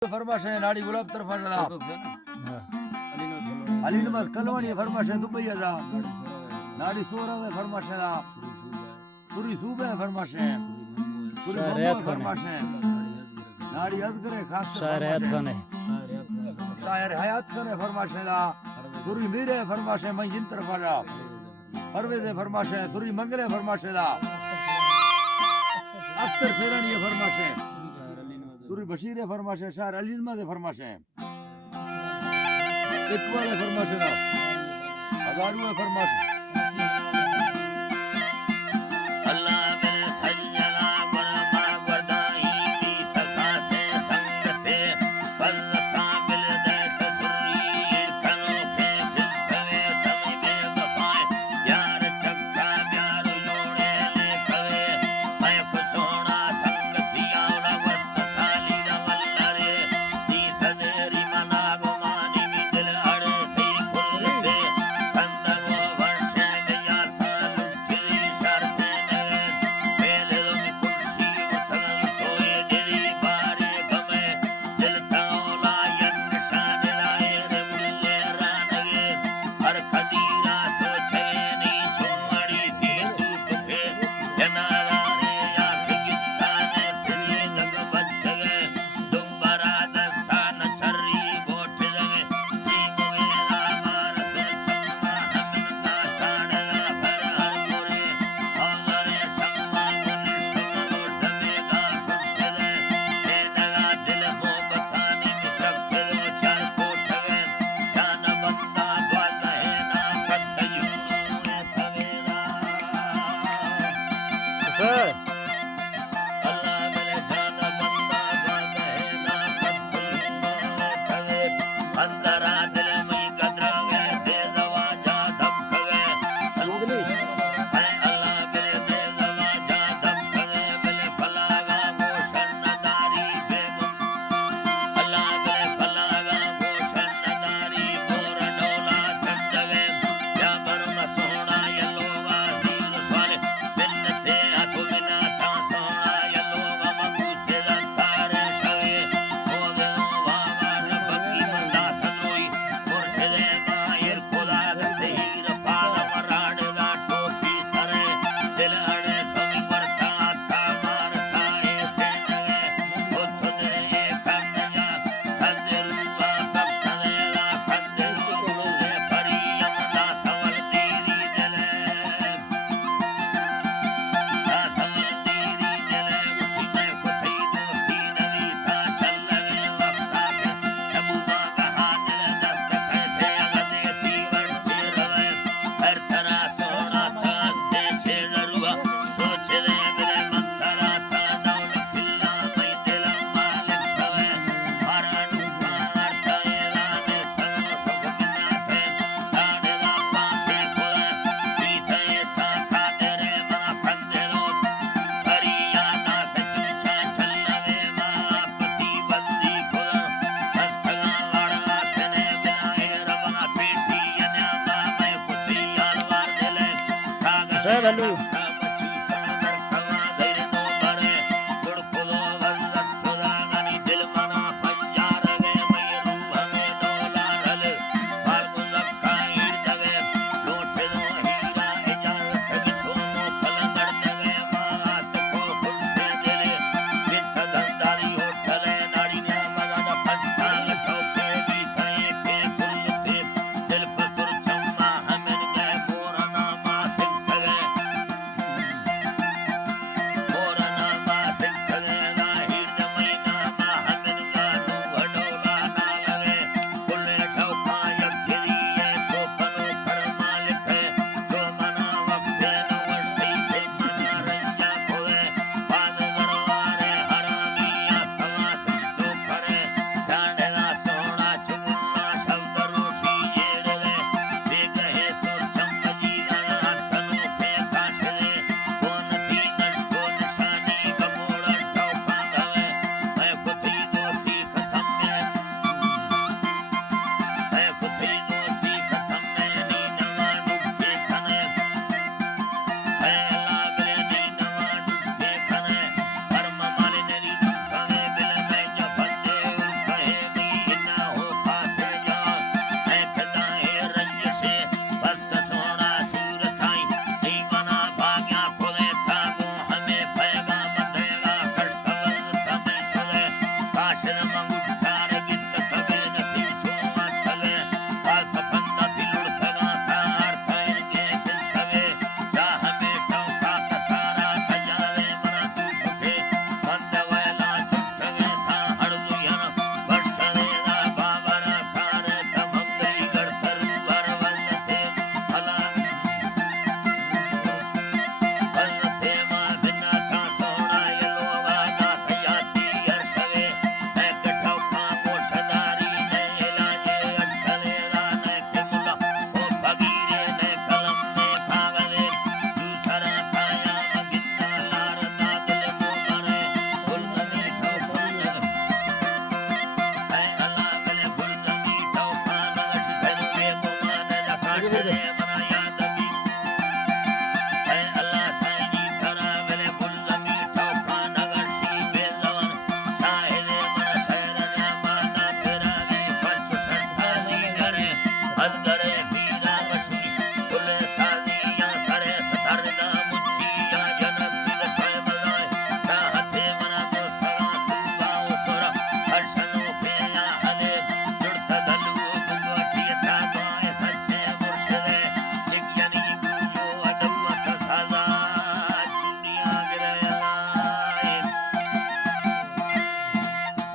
फरमाश है नाड़ी गुलाब तरफा जदा अली नमाज कलवानी फरमाश है दुबई जदा नाड़ी सोरा में फरमाश है पूरी सूबे में फरमाश है पूरी बम्बो में फरमाश है नाड़ी अजगरे खास शायर हयात खान है शायर हयात खान है फरमाश है सूरी मीरे फरमाश है मैं जिन तरफा जा परवेज फरमाश है सूरी मंगले फरमाश है अख्तर शेरानी फरमाश है सूरी बशीर फरमाश है शायर अली नमाज फरमाश है इकबाल फरमाश है हजारू फरमाश है हेलो Thank you.